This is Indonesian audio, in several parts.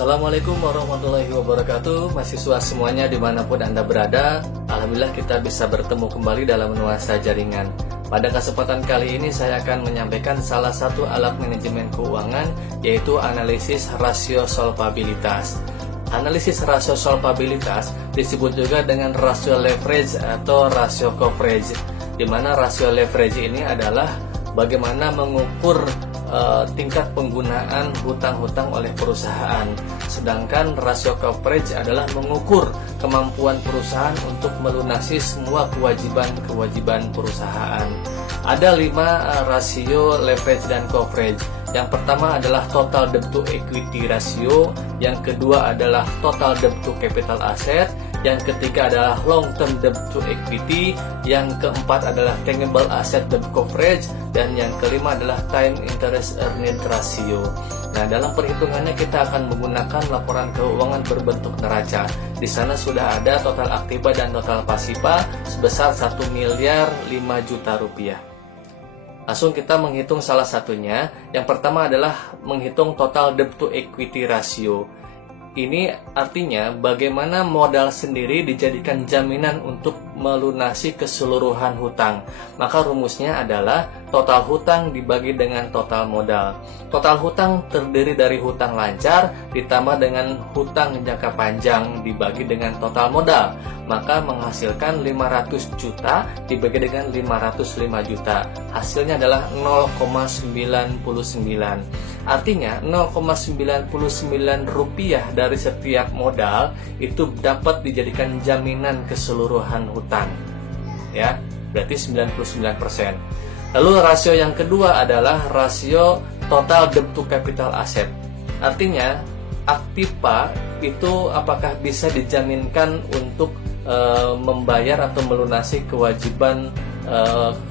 Assalamualaikum warahmatullahi wabarakatuh. Mahasiswa semuanya dimanapun Anda berada, alhamdulillah kita bisa bertemu kembali dalam nuansa jaringan. Pada kesempatan kali ini saya akan menyampaikan salah satu alat manajemen keuangan, yaitu analisis rasio solvabilitas. Analisis rasio solvabilitas disebut juga dengan rasio leverage atau rasio coverage, di mana rasio leverage ini adalah bagaimana mengukur tingkat penggunaan hutang-hutang oleh perusahaan. Sedangkan rasio coverage adalah mengukur kemampuan perusahaan untuk melunasi semua kewajiban perusahaan. Ada 5 rasio leverage dan coverage. Yang pertama adalah total debt to equity ratio, yang kedua adalah total debt to capital asset, yang ketiga adalah long term debt to equity, yang keempat adalah tangible asset debt coverage, dan yang kelima adalah time interest earned ratio. Nah, dalam perhitungannya kita akan menggunakan laporan keuangan berbentuk neraca. Di sana sudah ada total aktiva dan total pasiva sebesar 1 miliar 5 juta rupiah. Langsung kita menghitung salah satunya. Yang pertama adalah menghitung total debt to equity ratio. Ini artinya bagaimana modal sendiri dijadikan jaminan untuk melunasi keseluruhan hutang. Maka rumusnya adalah total hutang dibagi dengan total modal. Total hutang terdiri dari hutang lancar ditambah dengan hutang jangka panjang dibagi dengan total modal. Maka menghasilkan 500 juta dibagi dengan 505 juta. Hasilnya adalah 0,99. Artinya 0,99 rupiah dari setiap modal itu dapat dijadikan jaminan keseluruhan hutang. Ya, berarti 99%. Lalu rasio yang kedua adalah rasio total debt to capital asset. Artinya aktiva itu apakah bisa dijaminkan untuk membayar atau melunasi kewajiban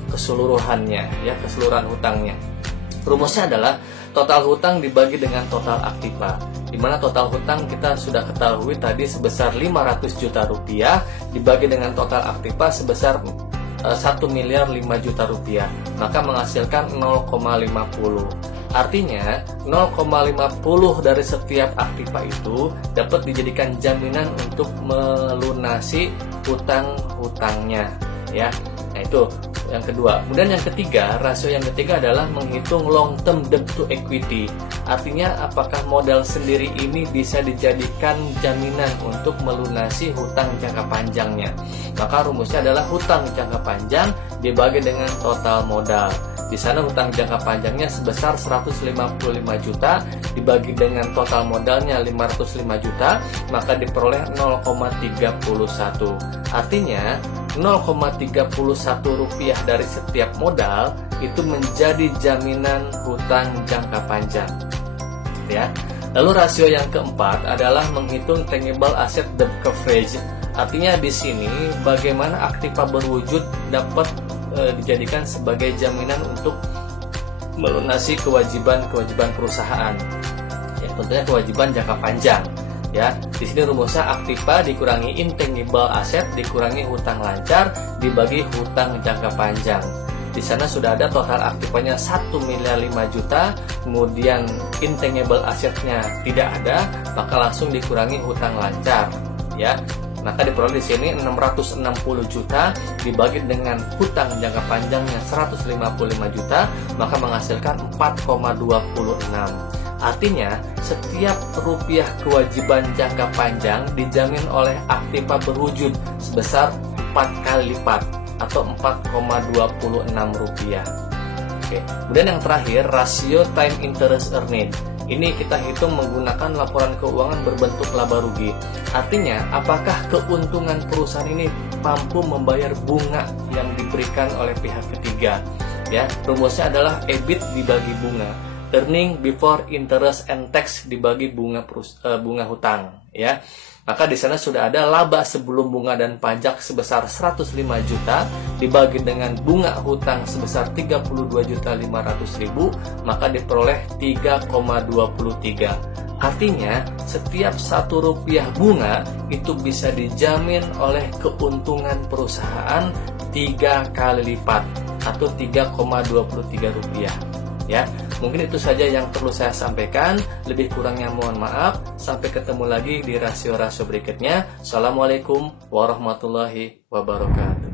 keseluruhannya, ya, keseluruhan hutangnya. Rumusnya adalah total hutang dibagi dengan total aktiva, di mana total hutang kita sudah ketahui tadi sebesar 500 juta rupiah dibagi dengan total aktiva sebesar 1 miliar 5 juta rupiah, maka menghasilkan 0,50. Artinya 0,50 dari setiap aktiva itu dapat dijadikan jaminan untuk melunasi hutang-hutangnya, ya. Nah, itu yang kedua. Kemudian yang ketiga, rasio yang ketiga adalah menghitung long term debt to equity. Artinya apakah modal sendiri ini bisa dijadikan jaminan untuk melunasi hutang jangka panjangnya. Maka rumusnya adalah hutang jangka panjang dibagi dengan total modal. Di sana hutang jangka panjangnya sebesar 155 juta dibagi dengan total modalnya 505 juta, maka diperoleh 0,31. Artinya 0,31 rupiah dari setiap modal itu menjadi jaminan hutang jangka panjang. Ya. Lalu rasio yang keempat adalah menghitung tangible asset debt coverage. Artinya di sini bagaimana aktiva berwujud dapat dijadikan sebagai jaminan untuk melunasi kewajiban perusahaan. Ya, tentunya kewajiban jangka panjang. Ya, di sini rumusnya aktiva dikurangi intangible asset dikurangi hutang lancar dibagi hutang jangka panjang. Di sana sudah ada total aktivanya 1 miliar 5 juta, kemudian intangible assetnya tidak ada, maka langsung dikurangi hutang lancar. Ya, maka diperoleh di sini 660 juta dibagi dengan hutang jangka panjangnya 155 juta, maka menghasilkan 4,26. Artinya, setiap rupiah kewajiban jangka panjang dijamin oleh aktiva berwujud sebesar 4 kali lipat atau 4,26 rupiah. Oke. Kemudian yang terakhir, rasio time interest earned. Ini kita hitung menggunakan laporan keuangan berbentuk laba rugi. Artinya, apakah keuntungan perusahaan ini mampu membayar bunga yang diberikan oleh pihak ketiga? Ya, rumusnya adalah EBIT dibagi bunga, earning before interest and tax dibagi bunga hutang, ya. Maka di sana sudah ada laba sebelum bunga dan pajak sebesar 105 juta dibagi dengan bunga hutang sebesar 32.500.000, maka diperoleh 3,23. Artinya, setiap 1 rupiah bunga itu bisa dijamin oleh keuntungan perusahaan 3 kali lipat atau 3,23 rupiah. Ya, Mungkin itu saja yang perlu saya sampaikan. Lebih kurangnya mohon maaf. Sampai ketemu lagi di rasio-rasio berikutnya. Assalamualaikum warahmatullahi wabarakatuh.